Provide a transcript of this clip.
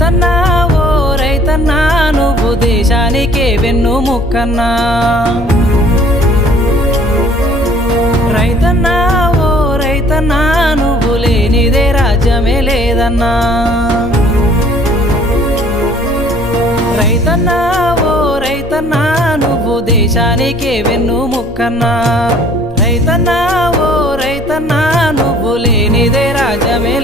రైతన్నా ఓ రైతన్నా నువ్వు దేశానికే వెన్నుముక్కన్నా రైతన్నా ఓ రైతన్నా నువ్వు లేనిదే రాజ్యమే లేదన్నా రైతన్నా ఓ రైతన్నా నువ్వు దేశానికే రైతన్నా ఓ రైతన్నా నువ్వు లేనిదే రాజ్యమే